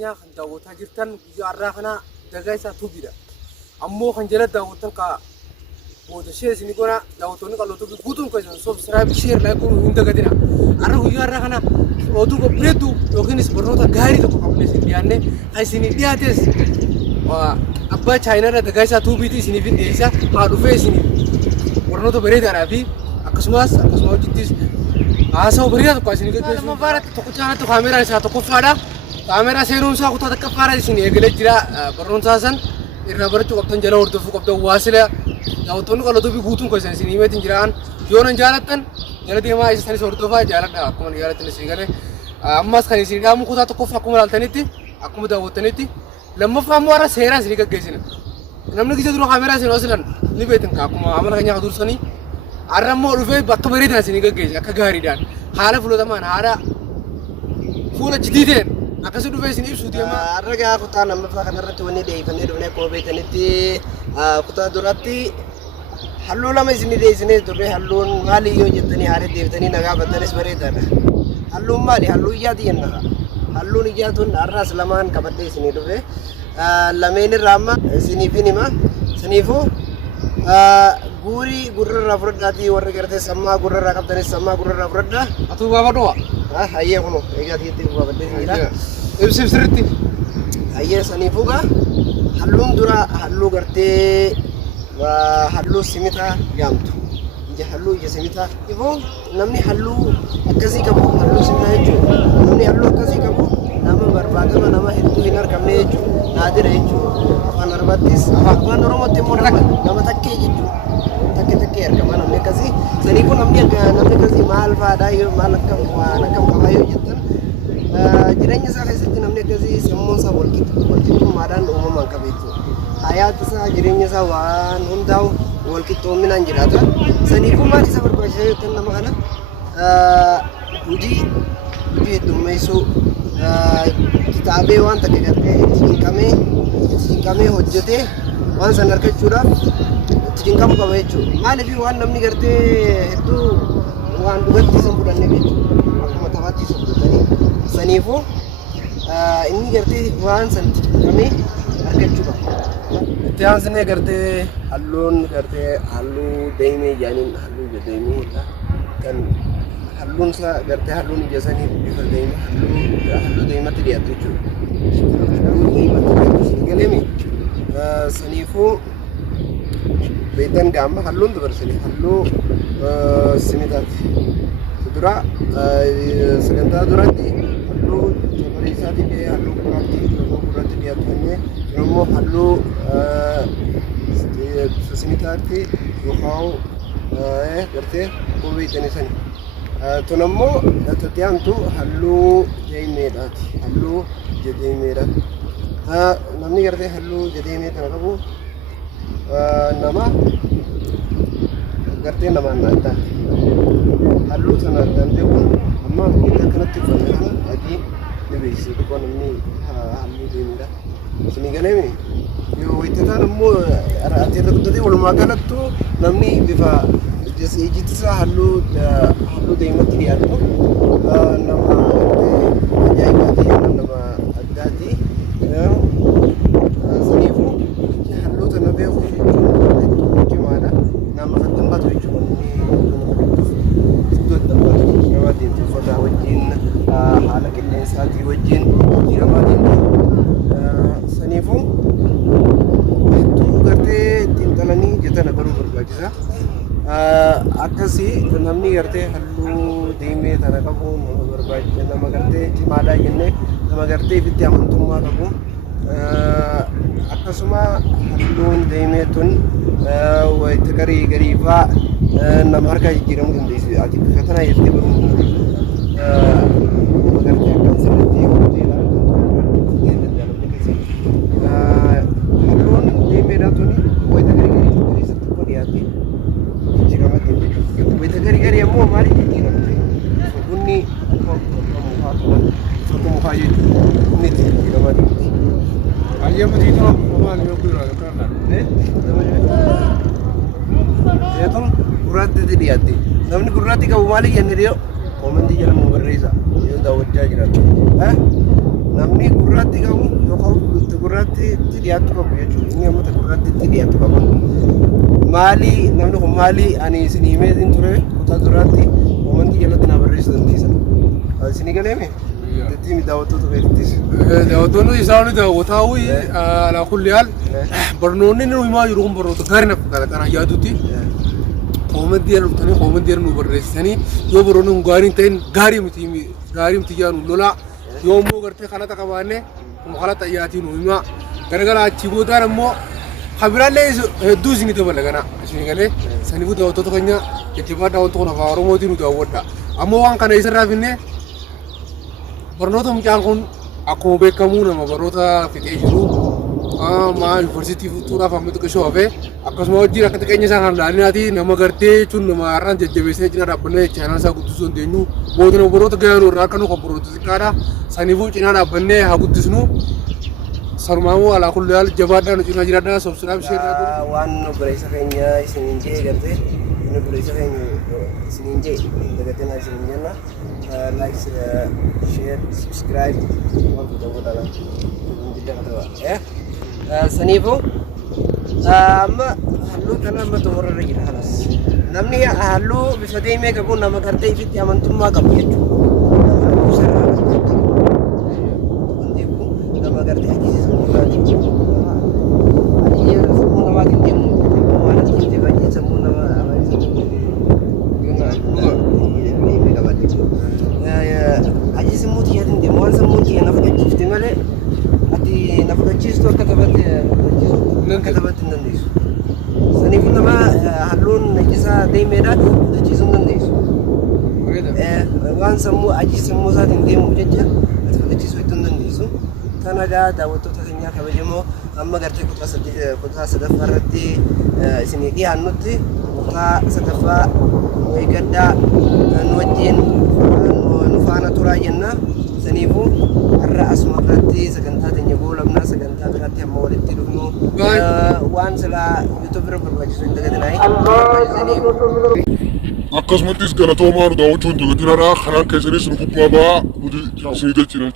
keenya kan daawwataa jirtan guyyaa har'aa kana dagaayisaa tuubiidha. Ammoo kan jala daawwatan ka booda share isin goona daawwattoonni qal'ootu guutuun keessan subscribe share like goonuu hin dagatina. Har'a guyyaa har'aa kana oduu qopheetu yookiinis barnoota gaarii tokko qabnee isin dhiyaanne kan isin dhiyaates abbaa chaayinaadha dagaayisaa tuubiiti isiniif dhiyeessa haa dhufee isiniif barnoota bareedaadhaa fi akkasuma hojjettis haasa'u bareedaa tokko isin gaggeessu. Mabaaratti tokko chaanatti kaameraan isaa tokkoffaadha. Kaameraa seenuun isaa kutaa tokkoffaadha isin eegalee jira barnoota san irraa barachuu qabdan jala hordofuu qabdan waasila daawwattoonni qal'ootu fi guutuun keessan isin himeetiin jiraan yoo nan jaalattan jala deemaa isa sanis hordofaa jaaladha akkuma jaalattan isin galee ammas kan isin dhaamu kutaa tokkoffaa akkuma ilaaltanitti akkuma daawwattanitti lammaffaa ammoo har'a seeraan isin gaggeessina. Namni gisa dura kaameraa isin hoosilan ni beektan akkuma amala keenya akka dursanii har'a ammoo dhufee bakka bareedaan isin gaggeesse akka gaariidhaan haala filatamaan haala fuula jiddiiteen akkasii dhufee isin ibsu deema. Har'a gaa kutaa lammaffaa kanarratti wanni deeffannee dhufnee akkuma beektanitti kutaa duratti halluu lama isin deessinee turre halluun maali yoo jettanii haala deebitanii nagaa battanis bareedaadha. Halluun maali? Halluu ijaatii jenna. Halluun ijaatuun har'aas lamaan qabadhee isinii dhufe lameen irraa amma isiniif hima. Isiniifuu guurii gurrarraa fudhadhaatii warri gartee sammaa gurrarraa qabdanis sammaa gurrarraa fudhadhaa. Atuu baafadhuwa? Hayyee kunu egaa tiitti baafadhee jira. Ibsi sirriitti. Hayyee saniifuu gaa halluun dura halluu gartee halluu simitaa yaamtu. Halluu ija simitaa. Ifoo namni halluu akkasii qabu halluu simitaa jechuudha. Namni halluu akkasii qabu nama barbaadama nama hedduu hin argamne jechuudha. Naadira jechuudha. Afaan Arabaattis afaan Oromootti immoo nama takkee jechuudha. Takkee argama namni akkasii. Saniifuu namni akkasii maal fa'aadhaa maal akkam qabaa yoo jettan jireenya isaa keessatti namni akkasii sammuun isaa walqixxummaadhaan uumamaan qaba jechuudha. Hayaata isaa jireenya isaa waan hundaa'u walqixxoominaan jiraata. Saniifuu maal isa barbaachisa jettan nama kana hojii heddummeessuu kitaabee waan takka gartee itti cinqamee hojjetee waan san argachuudhaaf itti cinqamu qaba jechuudha. Maaliif waan namni gartee hedduu waan dhugatti isa fudhanne jechuudha. Akkuma taphaatti isa fudhatanii saniifuu inni gartee waan san itti cinqamee argachuu qaba. Itti aansinee gartee halluun gartee halluu deemee jaaniin halluu ija deemeedha. Kan halluun isaa gartee halluun ija sanii bifa deemee halluu deematti dhiyaatu jechuudha. Halluu deematti dhiyaatu galeemi. Saniifuu beektan gaama halluun dabarsanii halluu simitaati. Dura sagantaa duratti halluu magariisaatii fi halluu gurraatti dhiyaatanii immoo halluu simitaatti yookaan gartee beektanii sani. Tun ammoo itti aantu halluu deemeedhaati. Halluu ija deemeedha. Namni gartee halluu ija deemee kana qabu nama gartee namaan adda. Halluu sana addaan beekuun amma inni akkanatti uffanne kana adii ni beeksisa tokko namni halluu deemeedha. Isin galeemi yoo wayitataan ammoo asirra guddatee walumaa galattu namni bifa ijji isaa halluu deematti dhiyaatu nama ajaa'ibaati nama addaati. Saniifuu halluu sana beekuuf cimaadha. Nama fayyadamu jechuudha. Iddoo adda nama deemtu uffata wajjin haala qilleensaatii wajjin jiramaa deemtu. Saniifuu hedduu gartee xiinxalanii jetana baruu barbaachisa. Akkasii namni gartee halluu deemee tana qabu nama barbaachisa nama gartee cimaadhaa jennee nama gartee ifitti amantummaa qabu. Akkasuma halluun deemee tun wayita garii fa'aa nama harkaa jijjiiramuu dandeessu. Ati bifa kana jettee baruu dandeessu. Nama gartee akkan sirriitti halluun deemeedhaa tuni wayita garii keessatti immoo dhiyaate jijjiiramaa deemte. Wayita garii ammoo maaliif jijjiiramte? Bunni uffata mukaa jechuudha. Bunni itti jijjiiramaa deemte. Ayyamu tito maal yoo kuyura kana Etun gurraatti dhiyaate. Namni gurraatti qabu maali jenne dhiyo koomenti jala nu barreessa. Yoo daawwachaa jiraatu. namni gurraatti qabu yookaan gurraatti dhiyaatu qabu jechuudha. Inni amma gurraatti dhiyaatu qabu. Maali namni kun maali ani isin himeetiin ture kutaa duraatti uummanni jalatti na barreessuu dandeessan. Isin galeeme? Ittiin daawwattoota beektis. Daawwattoonni isaan daawwataa ala kulli haal barnoonni nu himaa jiru kun barnoota gaarii na fakkaata kanaan yaadutti. Koomenti yeroo dhufanii koomenti yeroo nu barreessanii yoo barnoonni kun gaarii ta'in gaarii miti jaanu lolaa yoo immoo gartee kalata qabaanne kalata dhiyaatii nu himaa garagara achii boodaan ammoo habiraallee hedduu isin dabala kana isin galee saniifuu daawwattoota keenya jajjabaadhaa wanti kun afaan oromootiin nu daawwadha ammoo waan kana isarraa finne barnoota mucaan kun akkuma beekamu nama barnoota fixee jiru maa yuunivarsiitii fuudhaaf amma xiqqoo hafee akkasuma wajjin akka xiqqeenya isaa kan laalinaati nama gartee jechuun nama har'aan jajjabeessee cinaa dhaabbannee chaanal isaa guddisuu dandeenyu mootummaa barnoota gahaanuu irraa akka nu kan barnoota xiqqaadha saniifuu cinaa dhaabbannee haa guddisnu sarmaamoo alaa kulli haal jabaadhaa nu cinaa jiraadhaa sobsiraaf ishee irraa waan obboleessa keenya isiniin jee gartee inni obboleessa keenya isiniin jee dagateen isiniin jenna like share subscribe waan godhaa saniifuu amma halluu kana amma xumurarra jira halas namni halluu bifa deemee qabu nama gartee ifitti amantummaa qabu jechuudha. Nama gartee ajjeesisa muunaa jechuudha. Ajjeesisa sammuu namaatiin deemu waan ajjeesite baay'ee sammuu namaa deemee qaba jechuudha. Ajjeesisa sammuu xiyyaatiin deemu waan sammuun xiyyaa nafa gachiifte malee ati nafa gachiistu akka taphatte hin dandeessu. Saniifuu nama halluun ajjeesaa deemeedhaa gachiisuu hin dandeessu. Waan sammuu ajjeesisa sammuu isaatiin deemu jecha ati gachiisuu hin dandeessu. Kanadaa daawwattoota keenyaa kabajamoo amma gartee kutaa sadaffaa irratti isin dhiyaannutti kutaa sadaffaa eeggadhaa nu wajjin nu faana turaa jenna. Saniifuu har'a asuma irratti sagantaa teenya goolabnaa sagantaa biraatti amma walitti dhufnu waan silaa yuutuub irra barbaachisu hin dagatinaayi. Akkasumattis galatoomaa nu daawwachuu hin dagatinaa kanaan keessanis nu gubbaa ba'aa nuti isinii galchina.